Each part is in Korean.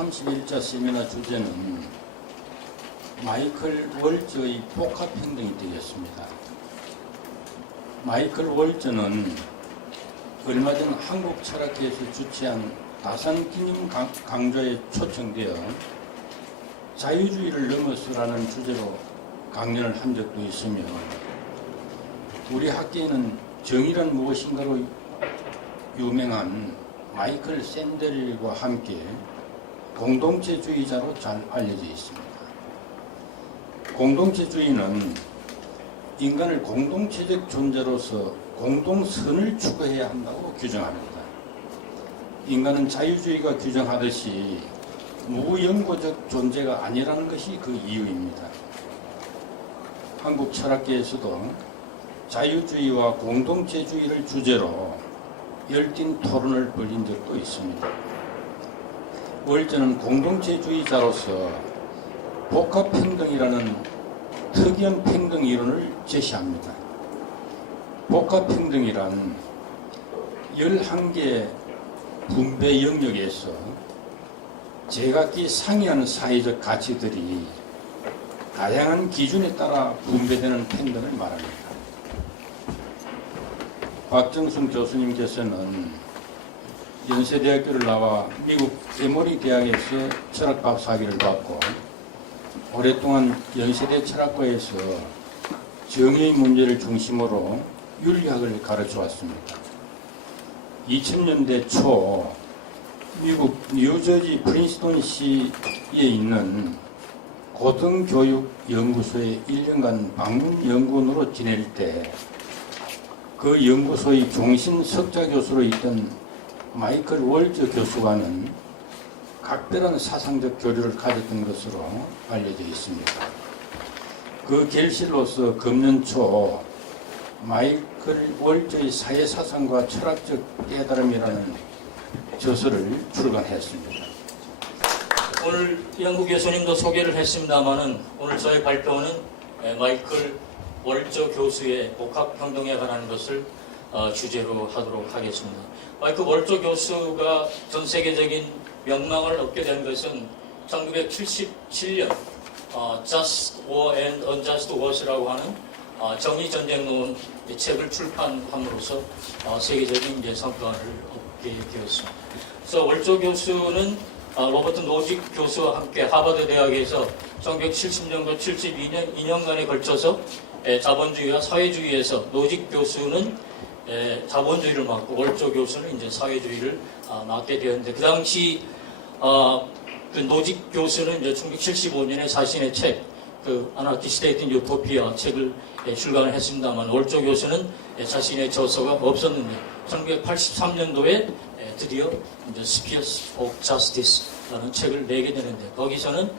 제31차 세미나 주제는 마이클 월저의 복합행동이 되겠습니다. 마이클 월저는 얼마 전 한국철학회에서 주최한 다산기념 강좌에 초청되어 자유주의를 넘어서라는 주제로 강연을 한 적도 있으며, 우리 학계에는 정의란 무엇인가로 유명한 마이클 샌델과 함께 공동체주의자로 잘 알려져 있습니다. 공동체주의는 인간을 공동체적 존재로서 공동선을 추구해야 한다고 규정합니다. 인간은 자유주의가 규정하듯이 무연고적 존재가 아니라는 것이 그 이유입니다. 한국 철학계에서도 자유주의와 공동체주의를 주제로 열띤 토론을 벌인 적도 있습니다. 월저는 공동체주의자로서 복합평등이라는 특이한 평등 이론을 제시합니다. 복합평등이란 11개 분배 영역에서 제각기 상이하는 사회적 가치들이 다양한 기준에 따라 분배되는 평등을 말합니다. 박정순 교수님께서는 연세대학교를 나와 미국 에모리 대학에서 철학 박사학위를 받고 오랫동안 연세대 철학과에서 정의의 문제를 중심으로 윤리학을 가르쳐 왔습니다. 2000년대 초 미국 뉴저지 프린스턴시에 있는 고등교육연구소에 1년간 방문 연구원으로 지낼 때 그 연구소의 종신 석좌 교수로 있던 마이클 월저 교수와는 각별한 사상적 교류를 가졌던 것으로 알려져 있습니다. 그 결실로서 금년 초 마이클 월저의 사회사상과 철학적 깨달음이라는 저서를 출간했습니다. 오늘 영국 교수님도 소개를 했습니다마는 오늘 저희 발표는 마이클 월저 교수의 복합평등에 관한 것을 주제로 하도록 하겠습니다. 마이클 월저 교수가 전 세계적인 명망을 얻게 된 것은 1977년 Just War and Unjust Wars라고 하는 정의전쟁론 책을 출판함으로써 세계적인 성과를 얻게 되었습니다. 그래서 월저 교수는 로버트 노직 교수와 함께 하버드 대학에서 1970년과 72년 2년간에 걸쳐서 자본주의와 사회주의에서 노직 교수는 자본주의를 맡고 월저 교수는 이제 사회주의를 맡게 되었는데, 그 당시 그 노직 교수는 이제 1975년에 자신의 책, 그 아나키스테이트 유토피아 책을 출간을 했습니다만, 월저 교수는 자신의 저서가 없었는데 1983년도에 드디어 이제 Spears of Justice라는 책을 내게 되는데, 거기서는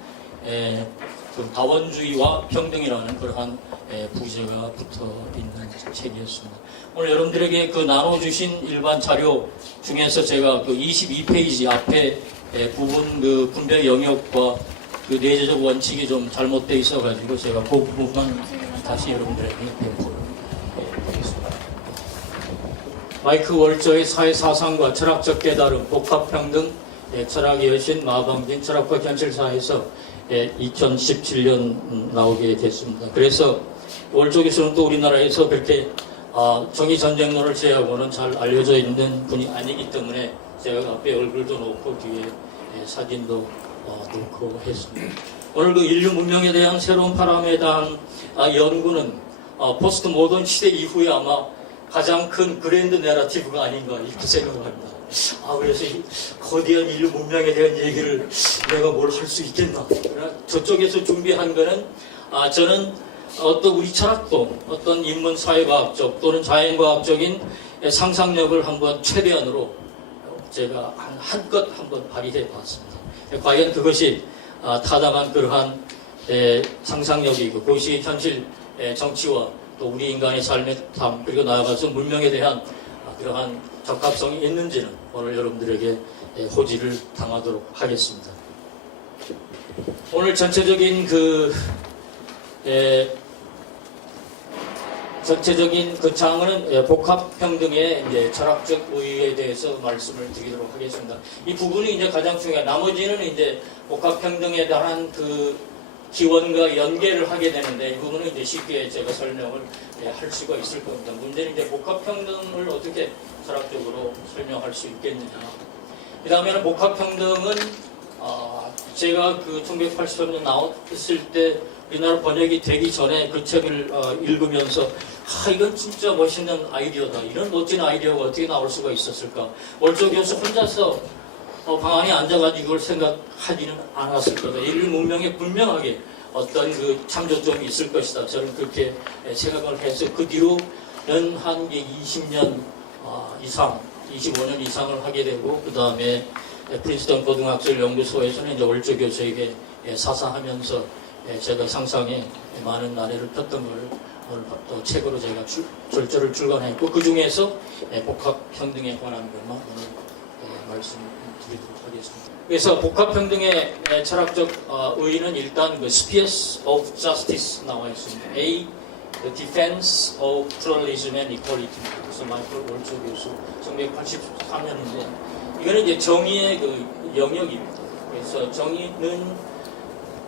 그 다원주의와 평등이라는 그러한 부제가 붙어 있는 책이었습니다. 오늘 여러분들에게 그 나눠주신 일반 자료 중에서 제가 그 22페이지 앞에 부분 그 분배 영역과 그 내재적 원칙이 좀 잘못되어 있어가지고 제가 그 부분만 다시 여러분들에게 배포를 드리겠습니다. 마이클 월저의 사회사상과 철학적 깨달음, 복합평등, 철학의 여신 마방진 철학과 현실사에서 2017년 나오게 됐습니다. 그래서 월저 교수는 또 우리나라에서 그렇게 정의전쟁론을 제하고는 잘 알려져 있는 분이 아니기 때문에 제가 앞에 얼굴도 놓고 뒤에 사진도 놓고 했습니다. 오늘 그 인류 문명에 대한 새로운 파람에 대한 연구는 포스트 모던 시대 이후에 아마 가장 큰 그랜드 내러티브가 아닌가 이렇게 생각합니다. 그래서 이 거대한 인류 문명에 대한 얘기를 내가 뭘 할 수 있겠나. 저쪽에서 준비한 거는 저는 어떤 우리 철학도 어떤 인문사회과학적 또는 자연과학적인 상상력을 한번 최대한으로 제가 한껏 한번 발휘해 봤습니다. 과연 그것이 타당한 그러한 상상력이고 그것이 현실 정치와 또 우리 인간의 삶의 삶 그리고 나아가서 문명에 대한 그러한 적합성이 있는지는 오늘 여러분들에게 호지를 당하도록 하겠습니다. 오늘 전체적인 그 전체적인 그 장은 복합평등의 이제 철학적 의의에 대해서 말씀을 드리도록 하겠습니다. 이 부분이 이제 가장 중요해요. 나머지는 이제 복합평등에 대한 그 기원과 연계를 하게 되는데 이 부분은 이제 쉽게 제가 설명을 할 수가 있을 겁니다. 문제는 이제 복합평등을 어떻게 철학적으로 설명할 수 있겠느냐. 그 다음에는 복합평등은 제가 그 1983년 나왔을 때 우리나라 번역이 되기 전에 그 책을 읽으면서 이건 진짜 멋있는 아이디어다. 이런 멋진 아이디어가 어떻게 나올 수가 있었을까. 월조 교수 혼자서 방 안에 앉아가지고 이걸 생각하지는 않았을 거다. 인류 문명에 분명하게 어떤 그 참조점이 있을 것이다. 저는 그렇게 생각을 해서 그 뒤로는 한 20년 이상, 25년 이상을 하게 되고 그 다음에 프린스턴 고등학술 연구소에서는 이제 월조 교수에게 사사하면서 제가 상상에 많은 나래를 폈던 걸 오늘 또 책으로 제가 절절을 출간했고 그 중에서 복합평등에 관한 것만 오늘 말씀드리도록 하겠습니다. 그래서 복합평등의 철학적 의의는 일단 그 Spheres of Justice 나와 있습니다. A. The Defense of Pluralism and Equality. 그래서 마이클 월조 교수 1983년인데 이거는 이제 정의의 그 영역입니다. 그래서 정의는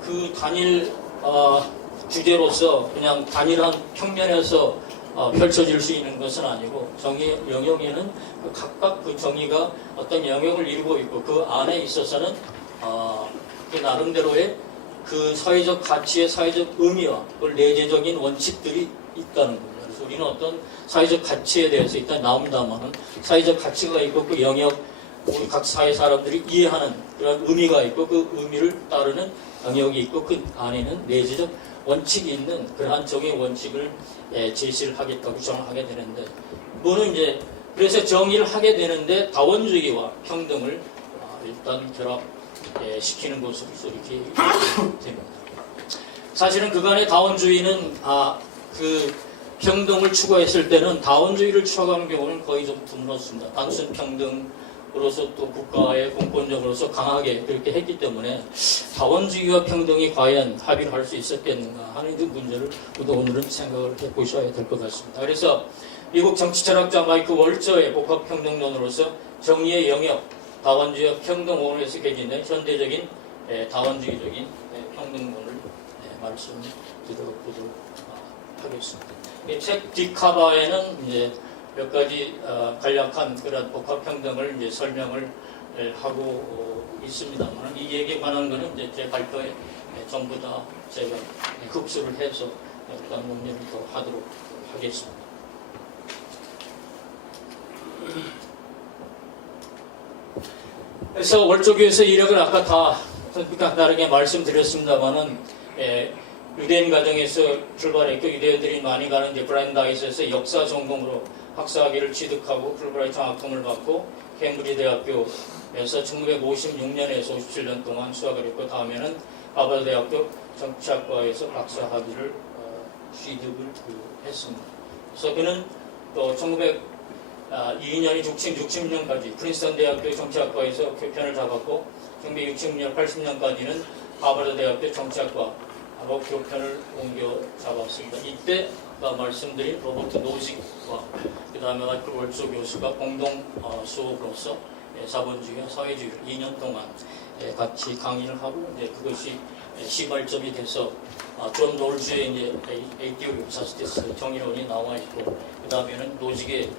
그 단일 주제로서 그냥 단일한 평면에서 펼쳐질 수 있는 것은 아니고 정의 영역에는 각각 그 정의가 어떤 영역을 이루고 있고 그 안에 있어서는 그 나름대로의 그 사회적 가치의 사회적 의미와 그 내재적인 원칙들이 있다는 겁니다. 그래서 우리는 어떤 사회적 가치에 대해서 일단 나온다면은 사회적 가치가 있고 그 영역 우리 각 사회 사람들이 이해하는 그런 의미가 있고 그 의미를 따르는 영역이 있고 그 안에는 내재적 원칙이 있는 그러한 정의 원칙을 제시를 하겠다고 주장을 하게 되는데 뭐는 이제 그래서 정의를 하게 되는데 다원주의와 평등을 일단 결합시키는 것으로 이렇게 됩니다. 사실은 그간의 다원주의는 그 평등을 추구했을 때는 다원주의를 추구하는 경우는 거의 좀 드물었습니다. 단순 평등으로서 또 국가의 공권력으로서 강하게 그렇게 했기 때문에 다원주의와 평등이 과연 합의를 할 수 있었겠는가 하는 그 문제를 오늘은 생각을 해보셔야 될 것 같습니다. 그래서 미국 정치철학자 마이클 월저의 복합평등론으로서 정의의 영역, 다원주의와 평등론을 해석해지는 현대적인 다원주의적인 평등론을 말씀드리도록 하겠습니다. 이 책 뒷커버에는 이제 몇 가지 간략한 그런 복합평등을 이제 설명을 하고 있습니다만 이 얘기에 관한 것은 이제 제 발표에 전부 다 제가 흡수를 해서 일단 논의를 더 하도록 하겠습니다. 그래서 월조교에서 이력을 아까 다 다르게 말씀드렸습니다만은 유대인 가정에서 출발했고 유대인들이 많이 가는 이제 브랜다이스에서 역사 전공으로 학사학위를 취득하고 풀브라이트 장학금을 받고 캠브리지 대학교에서 1956년에서 57년 동안 수학을 했고 다음에는 하버드 대학교 정치학과에서 박사학위를 취득을 했습니다. 그래서 그는 또 1902년이 60년까지 프린스턴 대학교 정치학과에서 교편을 잡았고 1960년, 80년까지는 하버드 대학교 정치학과 교편을 옮겨 잡았습니다. 이때 아까 말씀드린 로버트 노직과 그 다음에 마이클 월조 교수가 공동 수업으로서 자본주의와 사회주의를 2년 동안 같이 강의를 하고 이제 그것이 시발점이 돼서 존 롤즈의 이제 Theory of Justice 정의론이 나와 있고 그 다음에는 노직에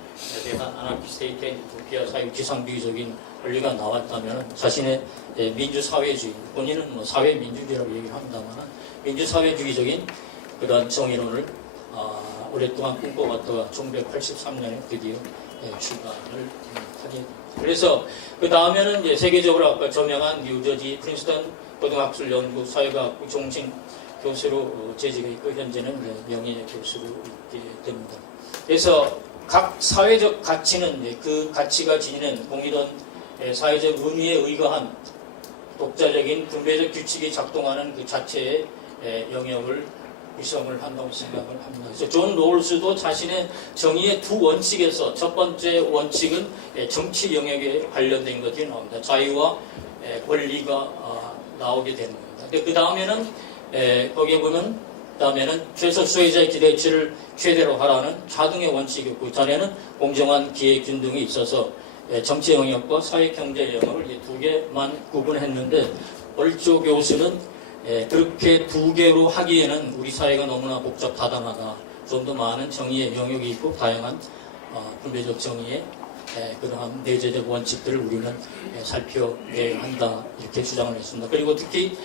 대한 아나키스테이트 앤 유토피아 사회지상주의적인 원리가 나왔다면 자신의 민주사회주의 본인은 뭐 사회민주주의라고 얘기를 합니다만 민주사회주의적인 그런 정의론을 오랫동안 꿈꿔왔다가 1983년에 드디어 출간을 하게 됩니다. 그래서 그 다음에는 이제 세계적으로 아까 저명한 뉴저지 프린스턴 고등학술 연구 사회과학부 종신 교수로 재직해 있고 현재는 명예 교수로 있게 됩니다. 그래서 각 사회적 가치는 그 가치가 지니는 공유된 사회적 의미에 의거한 독자적인 분배적 규칙이 작동하는 그 자체의 영역을 구성을 한다고 생각을 합니다. 그래서 존 롤스도 자신의 정의의 두 원칙에서 첫 번째 원칙은 정치 영역에 관련된 것이 나옵니다. 자유와 권리가 나오게 되는 겁니다. 그 다음에는 거기에 보면 그다음에는 최소 수혜자의 기대치를 최대로 하라는 자등의 원칙이 있고, 전에는 공정한 기회균 등이 있어서 정치 영역과 사회 경제 영역을 이 두 개만 구분했는데, 월조 교수는 그렇게 두 개로 하기에는 우리 사회가 너무나 복잡다단하다. 좀 더 많은 정의의 영역이 있고 다양한 분배적 정의의 그러한 내재적 원칙들을 우리는 살펴내야 한다, 이렇게 주장을 했습니다. 그리고 특히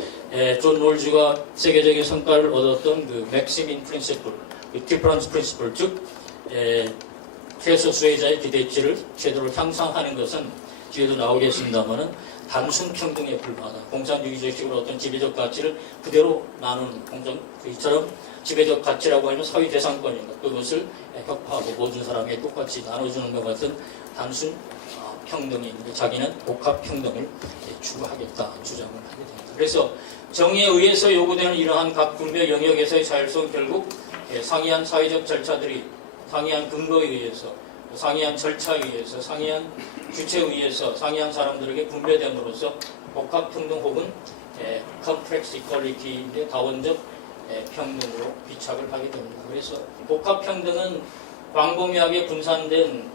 존 롤즈가 세계적인 성과를 얻었던 그 맥시민 프린시플, 그 디퍼런스 프린시플, 즉 최소 수혜자의 기대치를 제대로 향상하는 것은 뒤에도 나오겠습니다만은 단순 평등에 불과하다. 공산주의적으로 어떤 지배적 가치를 그대로 나누는 이처럼 지배적 가치라고 하면 사회 대상권인가, 그것을 격파하고 모든 사람에게 똑같이 나눠주는 것 같은 단순 평등이 있는데, 자기는 복합 평등을 추구하겠다 주장을 하게 됩니다. 그래서 정의에 의해서 요구되는 이러한 각 분배 영역에서의 자율성, 결국 상이한 사회적 절차들이 상이한 근거에 의해서, 상이한 절차에 의해서, 상이한 주체에 의해서 상이한 사람들에게 분배됨으로써 복합 평등 혹은 컴플렉스 이퀄리티인데 다원적 평등으로 귀착을 하게 됩니다. 그래서 복합 평등은 광범위하게 분산된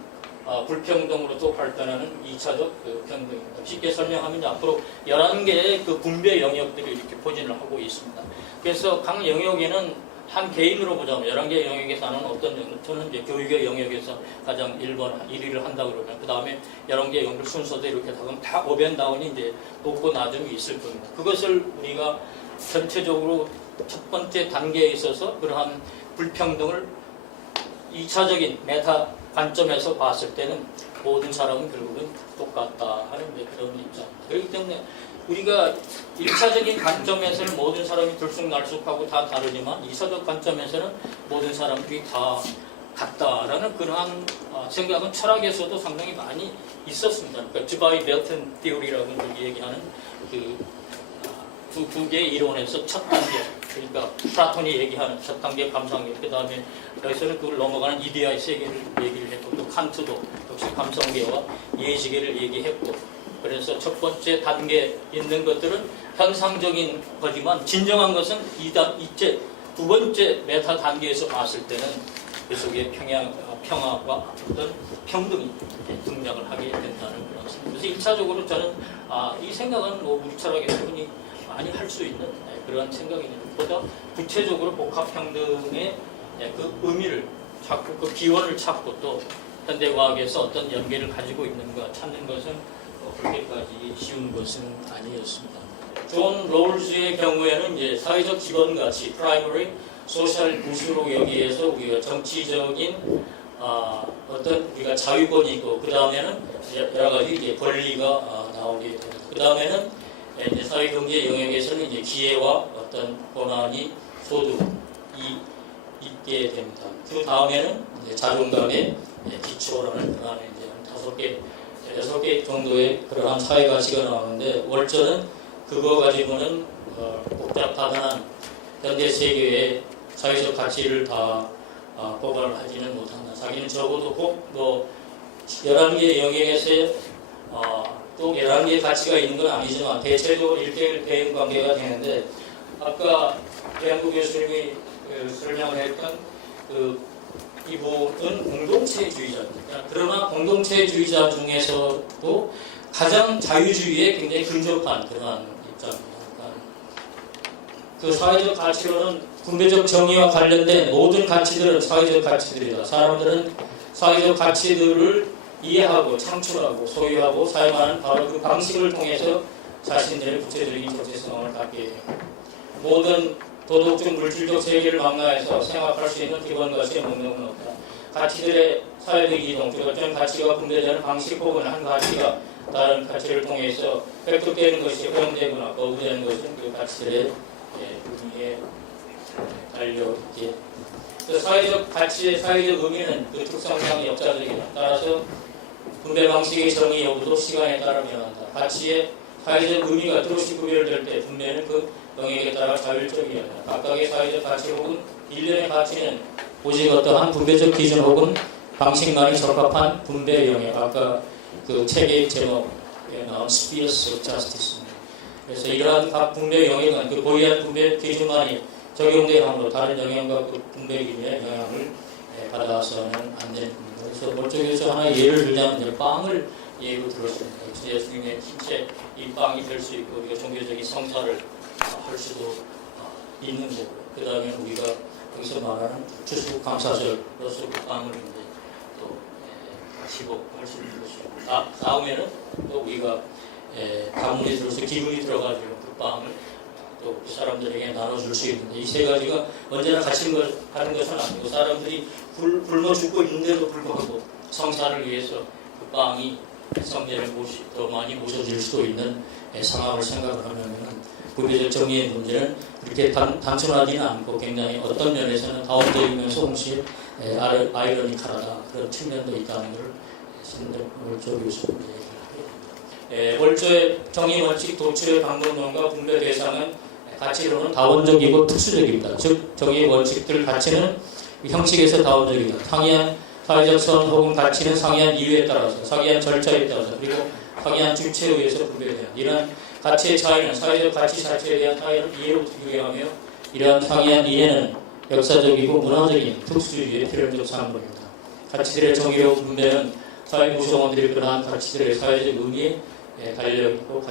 불평등으로 또 발전하는 2차적 그 평등입니다. 쉽게 설명하면 앞으로 11개의 그 분배 영역들이 이렇게 포진을 하고 있습니다. 그래서 각 영역에는 한 개인으로 보자면 11개 영역에서 하는 어떤 영역, 저는 이제 교육의 영역에서 가장 1위를 한다고 그러면, 그 다음에 11개 영역 순서도 이렇게 하면 다 오벤다운이 이제 높고 낮음이 있을 겁니다. 그것을 우리가 전체적으로 첫 번째 단계에 있어서 그러한 불평등을 2차적인 메타 관점에서 봤을 때는 모든 사람은 결국은 똑같다 하는 그런 입장입니다. 그렇기 때문에 우리가 1차적인 관점에서는 모든 사람이 들쑥날쑥하고 다 다르지만 2차적 관점에서는 모든 사람들이 다 같다라는 그러한 생각은 철학에서도 상당히 많이 있었습니다. 그러니까 즈바이 멜튼 티오리라고 얘기하는 두 개의 이론에서 첫 단계, 그러니까 플라톤이 얘기하는 첫 단계 감상력, 그 다음에 여기서는 그걸 넘어가는 이데아의 세계를 얘기를 했고, 또 칸트도 역시 감성계와 예시계를 얘기했고, 그래서 첫 번째 단계에 있는 것들은 현상적인 거지만 진정한 것은 이제 두 번째 메타 단계에서 봤을 때는 그 속에 평화와 어떤 평등이 등장을 하게 된다는 그런 생각. 그래서 1차적으로 저는 이 생각은 뭐 우리 철학에서 흔히 많이 할 수 있는 그런 생각입니다. 보다 구체적으로 복합평등의 그 의미를 찾고 그 기원을 찾고 또 현대과학에서 어떤 연계를 가지고 있는가 찾는 것은 그렇게까지 쉬운 것은 아니었습니다. 존 롤즈의 경우에는 이제 사회적 기본 가치, 프라이머리 소셜 구수로 여기에서 우리가 정치적인 어떤 우리가 자유권이 있고, 그 다음에는 여러 가지 이제 권리가 나오게 됩니다. 그 다음에는 이제 사회경제 영역에서는 이제 기회와 어떤 권한이 소득이 있게 됩니다. 그 다음에는 이제 자존감의 기초라는 그러한 이제 6개 정도의 그러한 사회 가치가 나오는데, 월저는 그거 가지고는 복잡하다는 현대 세계의 사회적 가치를 다 포괄을 하지는 못한다. 자기는 적어도 꼭 뭐 11개 영역에서 또 11개의 가치가 있는 건 아니지만 대체적으로 1대1 대응 관계가 되는데, 아까 배양구 교수님이 설명을 했던 이분은 공동체주의자입니다. 그러나 공동체주의자 중에서도 가장 자유주의에 굉장히 근접한 그러한 입장입니다. 그 사회적 가치로는 분배적 정의와 관련된 모든 가치들은 사회적 가치들이다. 사람들은 사회적 가치들을 이해하고 창출하고 소유하고 사용하는 바로 그 방식을 통해서 자신들의 구체적인 정체성을 갖게 됩니다. 모든 도덕적 물질적 세계를 망라해서 생각할 수 있는 기본 가치의 목록은 없다. 가치들의 사회적 이동, 즉 어떤 가치가 분배되는 방식 혹은 한 가치가 다른 가치를 통해서 획득되는 것이 허용되거나 거부되는 것은 그 가치들의 의미에 달려있기에, 사회적 가치의 사회적 의미는 그 특성상 역사적이다. 따라서 분배 방식의 정의 여부도 시간에 따라 변한다. 가치의 사회적 의미가 뚜렷이 구별될 때 분배는 그 영역에 따라 자율적이어야 한다. 각각의 사회적 가치 혹은 일련의 가치는 오직 어떠한 분배적 기준 혹은 방식만이 적합한 분배 영역, 아까 그 책의 제목에 나온 Spheres of Justice입니다. 그래서 이러한 각 분배 영역은 그 고유한 분배 기준만이 적용돼야 하므로 다른 영향과 분배기의 영향을 받아서는 안 되는 겁니다. 그래서 월조교수 하나의 예를 들자면 이제 빵을 예로 들었습니다. 예수님의 신체 이 빵이 될 수 있고 우리가 종교적인 성사를 할 수도 있는 거고 그 다음에 우리가 여기서 말하는 추수국 감사절로서 그 빵을 이제 또 시복할 수 있는 것이고 다음에는 또 우리가 가문에 들어서 기분이 들어가지고 그 빵을 또 사람들에게 나눠줄 수 있는데 이 세 가지가 언제나 같이 하는 것은 아니고 사람들이 굶어 죽고 있는데도 불구하고 성사를 위해서 그 빵이 성전에 더 많이 모셔질 수도 있는 상황을 생각을 하면은 구비적 정의의 문제는 그렇게 단순하지는 않고 굉장히 어떤 면에서는 다운되면서 동시에 아이러니컬하다 그런 측면도 있다는 것을 월조 교수님 얘기를 하게 됩니다. 월조의 정의 원칙 도출의 방법론과 분배 대상은 가치로는 다원적이고 특수적입니다. 즉 정의의 원칙들 가치는 형식에서 다원적이다. 상이한 사회적 선 혹은 가치는 상이한 이유에 따라서 상이한 절차에 따라서 그리고 상이한 주체에 의해서 분배돼야 이러한 가치의 차이는 사회적 가치 자체에 대한 차이를 이해로부터 유의하며 이러한 상이한 이해는 역사적이고 문화적인 특수주의의 필연적 상본입니다. 가치들의 정의로 분배는 사회 구성원들이 그러한 가치들의 사회적 의미에 달려있고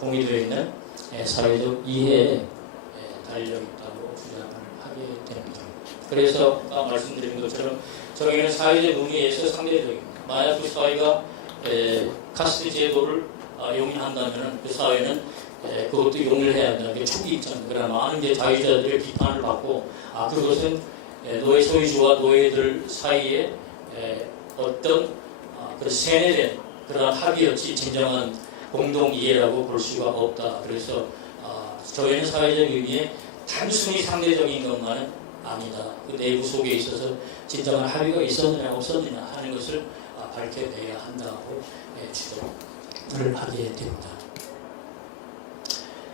공유되어 있는 사회적 이해에 달려있다고 주장을 하게 됩니다. 그래서 아까 말씀드린 것처럼 정의는 사회적 의미에서 상대적입니다. 만약 그 사회가 카스트 제도를 용인한다면 그 사회는 그것도 용인을 해야 한다는 게 촉이 있잖아요. 그러나 많은 자유자들의 비판을 받고 그것은 노예 소유주와 노예들 사이에 어떤 세뇌된 그런 합의였지 진정한 공동 이해라고 볼 수가 없다. 그래서 저희는 사회적 의미에 단순히 상대적인 것만은 아니다. 그 내부 속에 있어서 진정한 합의가 있었느냐 없었느냐 하는 것을 밝혀내야 한다고 주장을 하게 됩니다.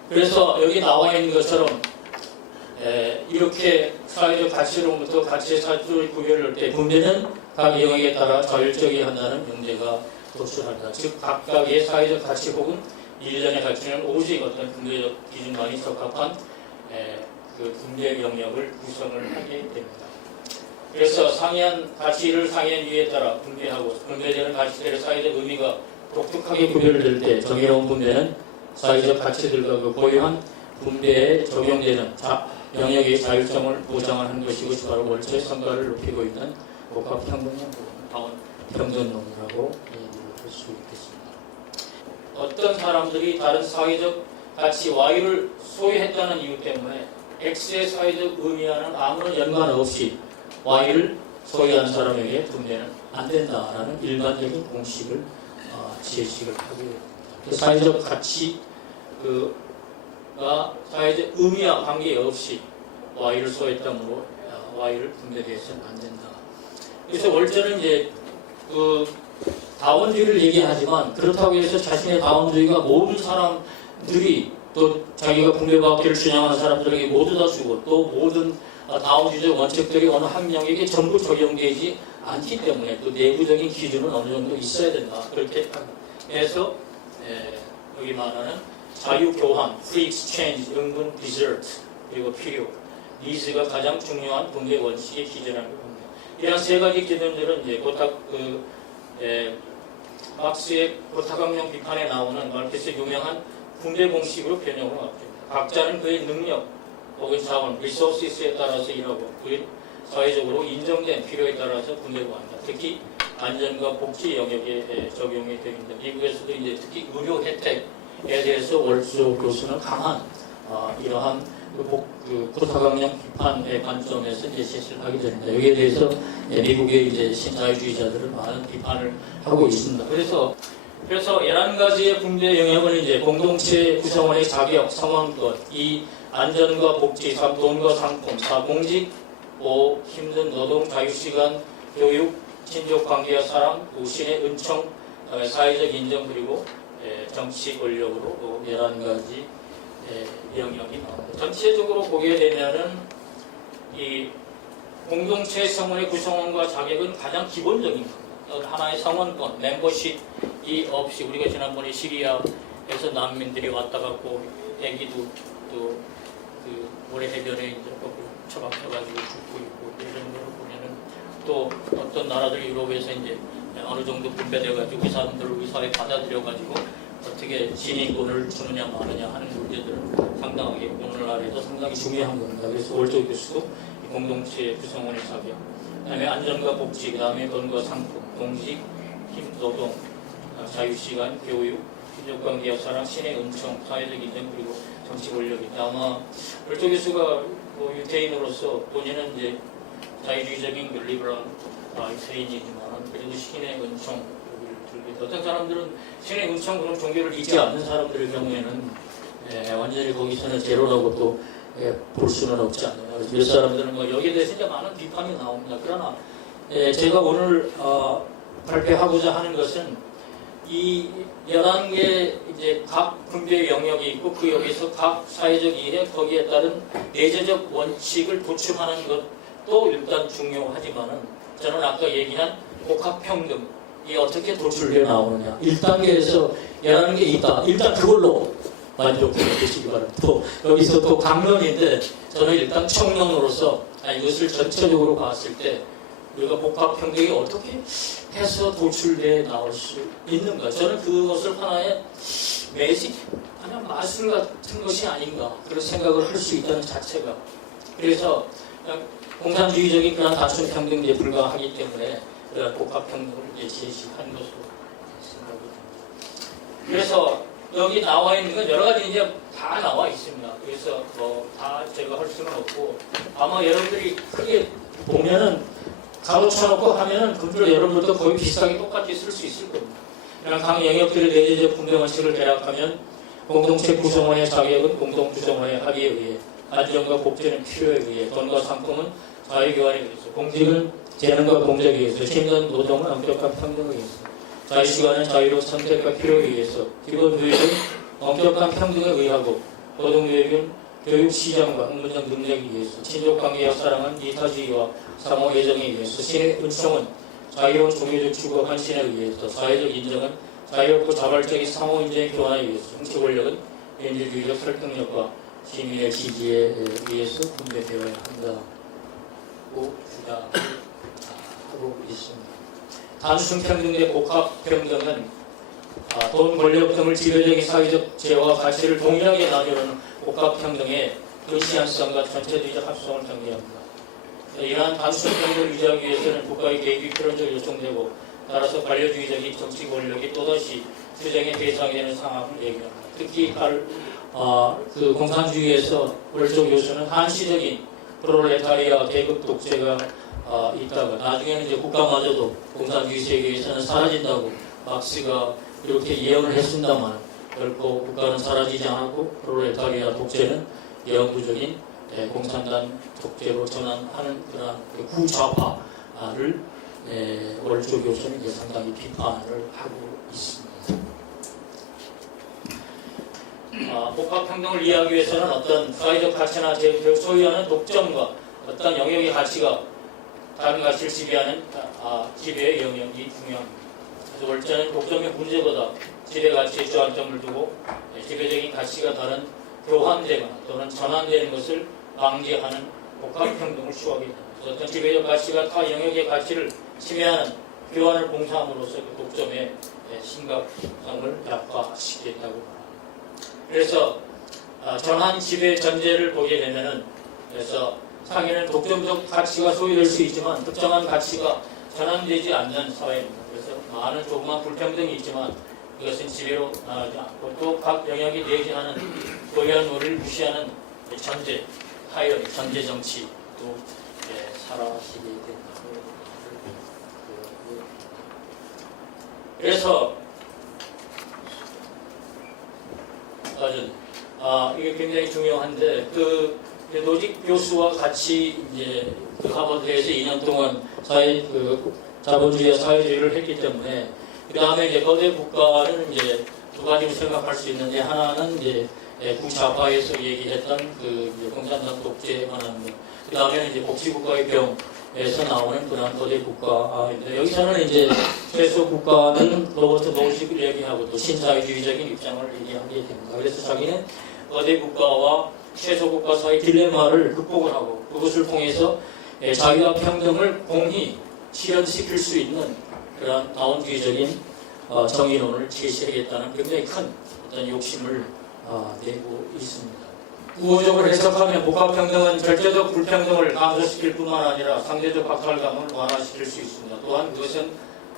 그래서 여기 나와 있는 것처럼 이렇게 사회적 가치로부터 가치의 사회적 구별을 할 때 분배는 각 영역에 따라 자율적이어야 한다는 명제가 도출한다. 즉 각각의 사회적 가치 혹은 일련의 가치는 오직 어떤 분배적 기준만이 적합한 그 분배 영역을 구성을 하게 됩니다. 그래서 상이한 가치를 상이한 이유에 따라 분배하고 분배되는 가치들의 사회적 의미가 독특하게 구별될 때 정의로운 분배는 사회적 가치들과 그 고유한 분배에 적용되는 영역의 자율성을 보장하는 것이고 바로 월초의 성과를 높이고 있는 복합평등론, 평등론이라고 얘기를 할 수 있겠습니다. 어떤 사람들이 다른 사회적 가치 Y를 소유했다는 이유 때문에 X의 사회적 의미와는 아무런 연관 없이 Y를 소유한 사람에게 분배는 안 된다라는 일반적인 공식을 제시를 하게 됩니다. 사회적 가치가 사회적 의미와 관계없이 Y를 소유했다므로 Y를 분배되어서는 안 된다. 그래서 월조는 이제 다원주의를 얘기하지만 그렇다고 해서 자신의 다원주의가 모든 사람들이 또 자기가 분배받기를 주장하는 사람들에게 모두 다 주고 또 모든 다원주의적 원칙들이 어느 한 명에게 전부 적용되지 않기 때문에 또 내부적인 기준은 어느 정도 있어야 된다. 그렇게 해서 여기 말하는 자유교환, free exchange, 응분, desert, 그리고 필요, 니즈가 가장 중요한 분배 원칙의 기준이라는 겁니다. 이런 세 가지 기준들은 이제 막스의 고탁학령 비판에 나오는 마르크스의 유명한 분배 공식으로 변형을 합니다. 각자는 그의 능력 혹은 자원, 리소스에 따라서 일하고 그 사회적으로 인정된 필요에 따라서 분배구합니다. 특히 안전과 복지 영역에 적용이 됩니다. 미국에서도 이제 특히 의료 혜택에 대해서 월조 교수는 강한 이러한 고탁학령 비판의 관점에서 이제 제시를 하게 됩니다. 여기에 대해서 미국의 이제 신자유주의자들은 많은 비판을 하고 있습니다. 그래서 11가지의 분배 영역을 이제 공동체 구성원의 자격, 성원권, 이 안전과 복지, 돈과 상품, 공직, 힘든 노동, 자유시간, 교육, 친족 관계와 사랑, 신의 은총, 사회적 인정 그리고 정치 권력으로 11가지 영역이 나옵니다. 전체적으로 보게 되면은 이 공동체 성원의 구성원과 자격은 가장 기본적인 겁니다. 하나의 성원권, 멤버십이 없이 우리가 지난번에 시리아에서 난민들이 왔다 갔고 애기도 또 모래 해변에 이제 거꾸로 처박혀가지고 죽고 있고 이런 걸 보면은 또 어떤 나라들 유럽에서 이제 어느 정도 분배돼가지고 이 사람들을 우리 사회에 받아들여가지고 어떻게 진인권을 주느냐 마느냐 하는 문제들은 상당하게 오늘날에도 상당히 중요한 겁니다. 그래서 월조 교수도 공동체 구성원의 자격, 그다음에 안전과 복지, 그다음에 건과 상품, 동직, 힘, 노동, 자유시간, 교육, 민족관계, 사랑, 신의 은총, 사회적 인정, 그리고 정치 권력인데 아마 월조 교수가 뭐 유태인으로서 본인은 이제 자유주의적인 리버럴 유태인이지만 그래도 신의 은총 여기를 들고 있다. 어떤 사람들은 신의 은총 그런 종교를 믿지 않는 사람들의 경우에는 완전히 거기서는 제로라고 또 볼 수는 없지 않나요. 몇 사람들은 뭐 여기에 대해서 이제 많은 비판이 나옵니다. 그러나 제가 오늘 발표하고자 하는 것은 이 11개 이제 각 분배의 영역이 있고 그 여기서 각 사회적 이해 거기에 따른 내재적 원칙을 보충하는 것도 일단 중요하지만은 저는 아까 얘기한 복합평등이 어떻게 도출되어 나오느냐 1단계에서 11개 있다. 일단 그걸로 만족해 주시기 바랍니다. 또 여기서 또 강론인데 저는 일단 청년으로서 이것을 전체적으로 봤을 때 우리가 복합평등이 어떻게 해서 도출돼 나올 수 있는가? 저는 그것을 하나의 매직, 그냥 마술 같은 것이 아닌가 그런 생각을 할 수 있다는 자체가 그래서 공산주의적인 그냥 단순 평등에 불과하기 때문에 복합평등을 제시한 것으로 생각이 듭니다. 그래서 여기 나와 있는 건 여러 가지 이제 다 나와 있습니다. 그래서 뭐 다 제가 할 수는 없고 아마 여러분들이 크게 보면은 가로쳐놓고 하면은 그들 여러분들도 거의 비슷하게 똑같이 쓸 수 있을 겁니다. 그냥 각 영역들의 내재적 분배원칙을 대학하면 공동체 구성원의 자격은 공동구성원의 합의에 의해 안전과 복제는 필요에 의해 돈과 상품은 자유교환에 의해서 공직은 재능과 공적에 의해서 힘든 노동은 엄격한 평등에 의해서 자유시간은 자유로운 선택과 필요에 의해서 기본교육은 엄격한 평등에 의하고 고등교육은 교육시장과 학문적 능력에 의해서 친족관계와 사랑은 이타주의와 상호 애정에 의해서 신의 은총은 자유로운 종교적 추구 헌신에 의해서 사회적 인정은 자유롭고 자발적인 상호 인정의 교환에 의해서 정치 권력은 민주주의적 설득력과 시민의 지지에 의해서 분배되어야 한다고 주장하고 있습니다. 단순 평등 대 복합 평등은 돈, 권력 등을 지배적인 사회적 재와 가치를 동일하게 나누려는 복합 평등의 근시안성과 전체주의적 합성을 전개합니다. 이러한 단순 평등을 유지하기 위해서는 국가의 개입이 필연적으로 요청되고 따라서 관료주의적인 정치 권력이 또다시 투쟁의 대상이 되는 상황을 얘기합니다. 특히 그 공산주의에서 월조 교수는 한시적인 프롤레타리아 계급 독재가 있다가 나중에는 이제 국가마저도 공산주의 세계에서는 사라진다고 막스가 이렇게 예언을 했습니다만 결코 국가는 사라지지 않았고 프롤레타리아 독재는 영구적인 공산당 독재로 전환하는 그런 구좌파를 월조 교수는 이제 상당히 비판을 하고 있습니다. 복합평등을 이해하기 위해서는 어떤 사회적 가치나 소유하는 독점과 어떤 영역의 가치가 다른 가치를 지배하는 지배의 영역이 중요합니다. 그래서 월자는 독점의 문제보다 지배 가치에 주안점을 두고 지배적인 가치가 다른 교환되거나 또는 전환되는 것을 방지하는 복합평등을 추구하게 됩니다. 어떤 지배적 가치가 타 영역의 가치를 침해하는 교환을 봉사함으로써 그 독점의 심각성을 약화시키겠다고 합니다. 그래서 전환 지배 전제를 보게 되면은 그래서 상위는 독점적 가치가 소유될 수 있지만 특정한 가치가 전환되지 않는 사회입니다. 그래서 많은 조그만 불평등이 있지만 이것은 지배로 나가지 않고 또 각 영역이 내재하는 고유한 우리를 무시하는 전제, 타이어리, 전제 정치도 사라지게 됩니다. 그래서 이게 굉장히 중요한데 노직 교수와 같이 이제 그 하버드에서 2년 동안 자본주의와 사회주의를 했기 때문에 그 다음에 이제 거대 국가는 이제 두 가지로 생각할 수 있는데 하나는 이제 구좌파에서 얘기했던 이제 공산당 독재만 합니다. 그 다음에는 이제 복지국가의 병에서 나오는 그런 거대 국가인데 여기서는 이제 최소 국가는 로버트 노식을 얘기하고 또 신자유주의적인 입장을 얘기하게 됩니다. 그래서 자기는 거대 국가와 최소국가 사이 딜레마를 극복을 하고 그것을 통해서 자유와 평등을 공히 실현시킬 수 있는 그러한 다원주의적인 정의론을 제시하겠다는 굉장히 큰 어떤 욕심을 내고 있습니다. 우호적으로 해석하면 복합평등은 절대적 불평등을 감소시킬 뿐만 아니라 상대적 박탈감을 완화시킬 수 있습니다. 또한 그것은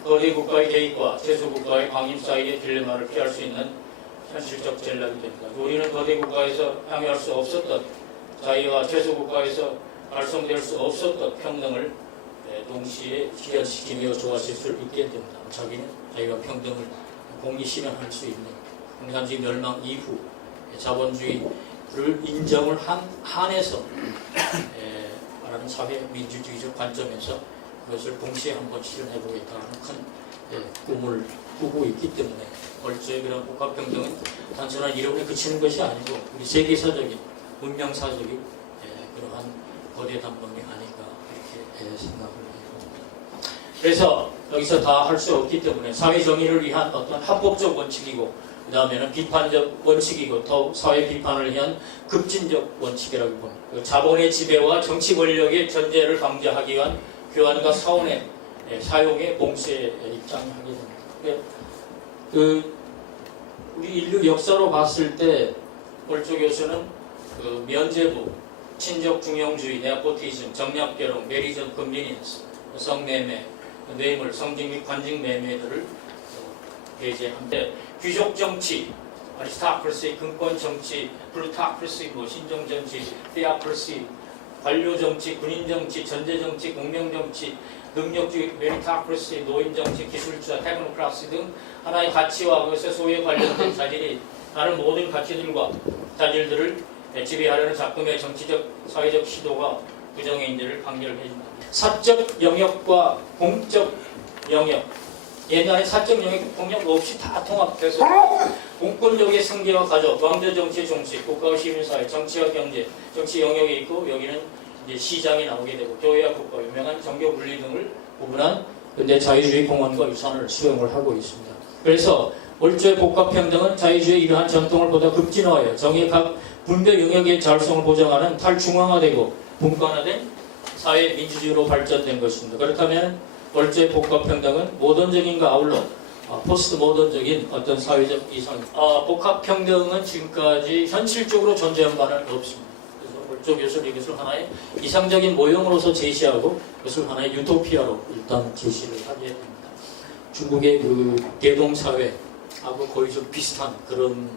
거대 국가의 개입과 최소국가의 강림 사이의 딜레마를 피할 수 있는 현실적 전략이 됩니다. 우리는 거대 국가에서 향유할 수 없었던 자유와 최소국가에서 달성될 수 없었던 평등을 동시에 실현시키며 조화시킬 수 있게 됩니다. 자기는 자유와 평등을 공히 실현할 수 있는 공산주의 멸망 이후 자본주의를 인정을 한해서 말하는 사회 민주주의적 관점에서 그것을 동시에 한번 실현해보겠다는 큰 꿈을 꾸고 있기 때문에 월조의 그런 복합평등은 단순한 이론에 그치는 것이 아니고 우리 세계사적인 문명사적인 그러한 거대 담론이 아닌가 이렇게 생각을 해봅니다. 그래서 여기서 다 할 수 없기 때문에 사회정의를 위한 어떤 합법적 원칙이고 그 다음에는 비판적 원칙이고 더 사회 비판을 위한 급진적 원칙이라고 봅니다. 그 자본의 지배와 정치 권력의 전제를 방지하기 위한 교환과 사원의 사용의 봉쇄에 입장하게 됩니다. 우리 인류 역사로 봤을 때 월조 교수는 그 면제부, 친족 중용주의, 네포티즘, 정략결혼, 메리전 컨비니언스, 성매매, 뇌물, 성직 및 관직 매매들을 배제한데 귀족 정치, 아리스토크라시, 근권 정치, 플루토크라시, 신종 정치, 테오크라시, 관료 정치, 군인 정치, 전제 정치, 공명 정치, 능력주의, 메리토크라시, 노인 정치, 기술주의, 테크노크라시 등 하나의 가치와 그것의 소유에 관련된 자질이 다른 모든 가치들과 자질들을 지배하려는 작품의 정치적, 사회적 시도가 부정행위를 강렬해진다. 사적 영역과 공적 영역, 옛날에 사적 영역, 공역 없이 다 통합돼서 공권력의 승계와 가족, 왕조 정치의 종식, 국가와 시민사회, 정치와 경제, 정치 영역이 있고 여기는 이제 시장이 나오게 되고 교회와 국가, 유명한 정교 분리 등을 구분한 근대 자유주의 공헌과 유산을 수용을 하고 있습니다. 그래서 월조의 복합평등은 자유주의의 이러한 전통을 보다 급진화하여 정의 각 분배 영역의 자율성을 보장하는 탈중앙화되고 분권화된 사회 민주주의로 발전된 것입니다. 그렇다면 월조의 복합평등은 모던적인가 아울러 포스트 모던적인 어떤 사회적 이상입니다. 복합평등은 지금까지 현실적으로 존재한 바는 없습니다. 그래서 월조 교수는 이것을 하나의 이상적인 모형으로서 제시하고 그것을 하나의 유토피아로 일단 제시를 하게 됩니다. 중국의 그 대동사회하고 거의 좀 비슷한 그런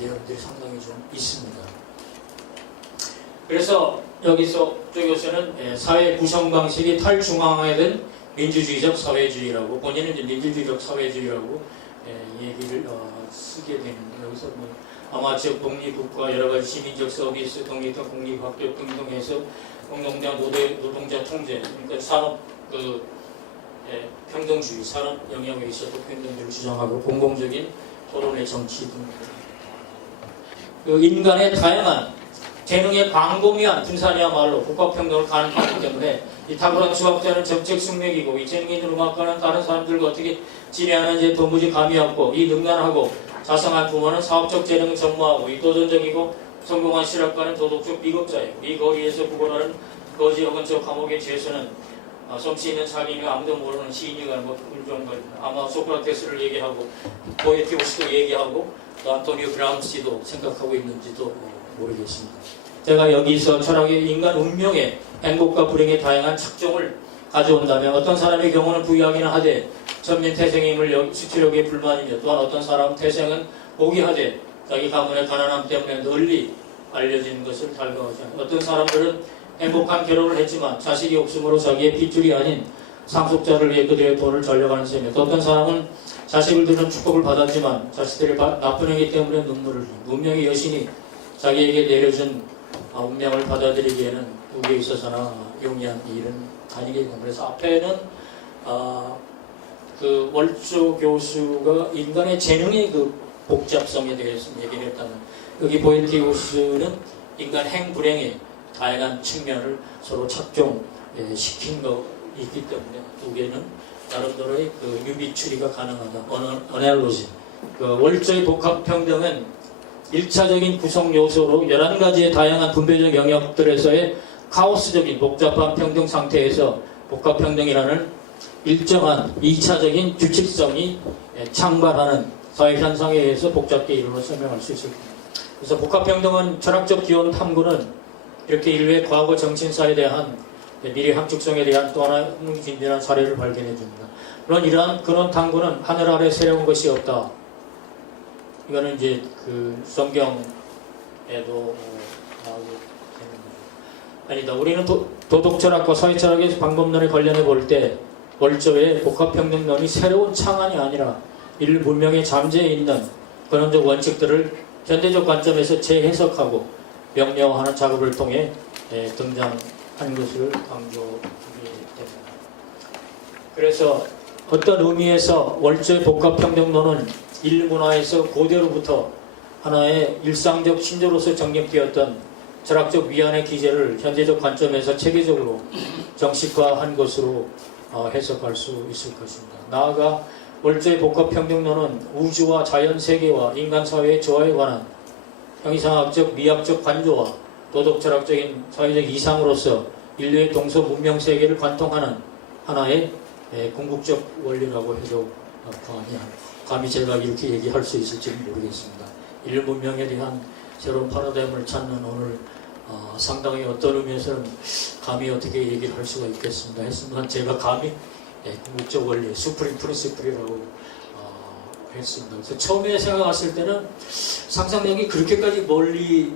내용들이 상당히 좀 있습니다. 그래서 여기서 조 교수는 사회 구성 방식이 탈중앙화된 민주주의적 사회주의라고 본인은 이제 민주주의적 사회주의라고 얘기를 쓰게 되는데 여기서 뭐 아마추어 독립국가 여러 가지 시민적 서비스 독립적 공립학교 등등해서 공동자 노동자 통제 그러니까 산업 평등주의 산업 영역에 있어도 평등주의를 주장하고 공공적인 토론의 정치 등 인간의 다양한 재능의 광범위한 분산이야말로 국가평등을 가능하기 때문에 이 탁월한 수학자는 정책 숙명이고 이 재능 있는 음악가는 다른 사람들과 어떻게 지내하는지 도무지 감이 없고 이 능란하고 자성한 부모는 사업적 재능을 전무하고 이 도전적이고 성공한 실학가는 도덕적 비겁자예요. 이 거리에서 구걸하는 거지 어근적 감옥의 죄수는 솜씨 있는 삶이며 아무도 모르는 시인이가 뭐 울종거립니다. 아마 소크라테스를 얘기하고 보에티우스도 얘기하고 또 안토니오 그람시도 생각하고 있는지도 모르겠습니다. 제가 여기서 철학의 인간 운명의 행복과 불행의 다양한 착종을 가져온다면 어떤 사람의 경우는 부유하기는 하되 천민 태생의 힘을 수치력에 불만이며 또한 어떤 사람은 태생은 포기하되 자기 가문의 가난함 때문에 널리 알려진 것을 달가하지 않아 어떤 사람들은 행복한 결혼을 했지만 자식이 없으므로 자기의 핏줄이 아닌 상속자를 위해 그들의 돈을 전려가는 셈이며 또 어떤 사람은 자식을 두는 축복을 받았지만 자식들이 나쁜 행위 때문에 눈물을 흘립니다. 운명의 여신이 자기에게 내려준 운명을 받아들이기에는 우리에 있어서나 용이한 일은 아니겠습니다. 그래서 앞에는 그 월조 교수가 인간의 재능의 그 복잡성에 대해서 얘기를 했다면 여기 보에티우스는 인간 행불행의 다양한 측면을 서로 착종시킨 거 있기 때문에 두 개는 나름대로의 그 유비 추리가 가능하다. 어널로지. 그 월조의 복합평등은 1차적인 구성 요소로 11가지의 다양한 분배적 영역들에서의 카오스적인 복잡한 평등 상태에서 복합평등이라는 일정한 2차적인 규칙성이 창발하는 사회 현상에 의해서 복잡계 이론으로 설명할 수 있을 겁니다. 그래서 복합평등은 철학적 기원 탐구는 이렇게 인류의 과거 정신사에 대한 미래 함축성에 대한 또 하나의 흥미진진한 사례를 발견해 줍니다. 물론 이러한 근원 탐구는 하늘 아래 새로운 것이 없다. 이거는 이제 그 성경에도 나오고 되는 거죠. 아니다. 우리는 도덕철학과 사회철학의 방법론에 관련해 볼 때 월조의 복합평등론이 새로운 창안이 아니라 인류 문명의 잠재해 있는 근원적 원칙들을 현대적 관점에서 재해석하고 명료화하는 작업을 통해 등장한 것을 강조하게 됩니다. 그래서 어떤 의미에서 월조의 복합평등론은 인류 문화에서 고대로부터 하나의 일상적 신조로서 정립되었던 철학적 위안의 기제를 현대적 관점에서 체계적으로 정식화한 것으로 해석할 수 있을 것입니다. 나아가 월조의 복합평등론은 우주와 자연세계와 인간사회의 조화에 관한 형이상학적, 미학적 관조와 도덕철학적인 사회적 이상으로서 인류의 동서 문명세계를 관통하는 하나의 궁극적 원리라고 해도 감히 제가 이렇게 얘기할 수 있을지는 모르겠습니다. 인류 문명에 대한 새로운 파라다임을 찾는 오늘 상당히 어떤 의미에서는 감히 어떻게 얘기를 할 수가 있겠습니다. 했지만 제가 감히 궁극적 원리, 수프림 프린시플이라고 했습니다. 그래서 처음에 생각했을 때는 상상력이 그렇게까지 멀리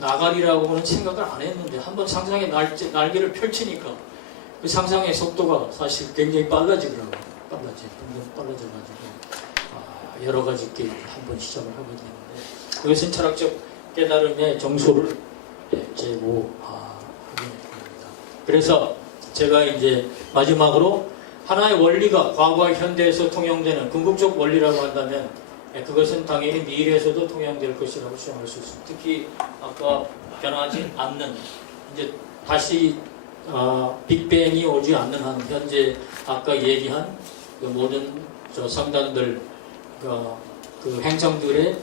나가리라고는 생각을 안 했는데 한번 상상의 날개를 펼치니까 그 상상의 속도가 사실 굉장히 빨라지더라고요. 굉장히 빨라져가지고 여러 가지 게임을 한번 시작을 하게 되는데 그것은 철학적 깨달음의 정소를 제고하게 됩니다. 그래서 제가 이제 마지막으로 하나의 원리가 과거와 현대에서 통용되는 궁극적 원리라고 한다면 그것은 당연히 미래에서도 통용될 것이라고 주장할 수 있습니다. 특히 아까 변하지 않는 이제 다시 빅뱅이 오지 않는 한 현재 아까 얘기한 그 모든 성단들 그 행성들의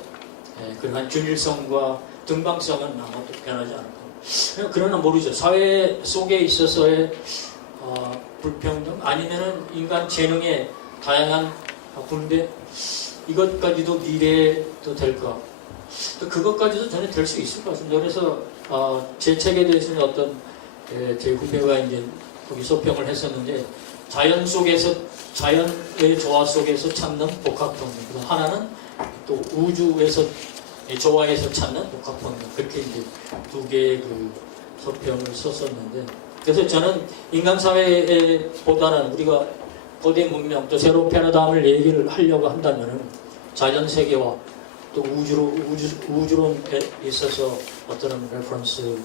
그러한 균일성과 등방성은 아무것도 변하지 않을 겁니다. 그러나 모르죠. 사회 속에 있어서의 불평등 아니면은 인간 재능의 다양한 분배 이것까지도 미래도 될까? 그것까지도 저는 될 수 있을 것 같습니다. 그래서 제 책에 대해서는 어떤 제 후배가 이제 거기 소평을 했었는데 자연 속에서 자연의 조화 속에서 찾는 복합평등 하나는 또 우주에서 조화에서 찾는 복합평등 그렇게 이제 두 개의 그 소평을 썼었는데 그래서 저는 인간사회보다는 우리가 고대 문명 또 새로운 패러다임을 얘기를 하려고 한다면 자연 세계와 또 우주론에 있어서 어떤 레퍼런스가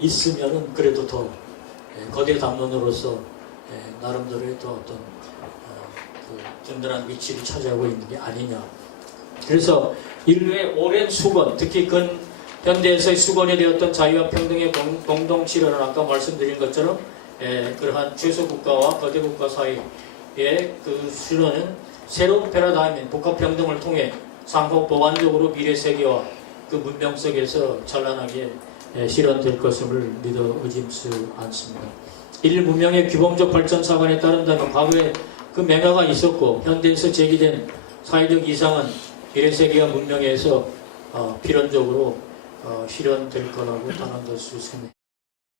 있으면은 그래도 더 거대 담론으로서 나름대로의 또 어떤 든든한 위치를 차지하고 있는 게 아니냐. 그래서 인류의 오랜 수건, 특히 현대에서의 수건이 되었던 자유와 평등의 공동 실현은 아까 말씀드린 것처럼 그러한 최소 국가와 거대 국가 사이의 그 실현은 새로운 패러다임인 복합평등을 통해 상호 보완적으로 미래 세계와 그 문명 속에서 찬란하게 실현될 것임을 믿어 의심치 않습니다. 인류 문명의 규범적 발전 사관에 따른다면 과거에 그 매너가 있었고 현대에서 제기된 사회적 이상은 미래 세계와 문명에서 필연적으로 실현될 거라고 단언할 수 있습니다.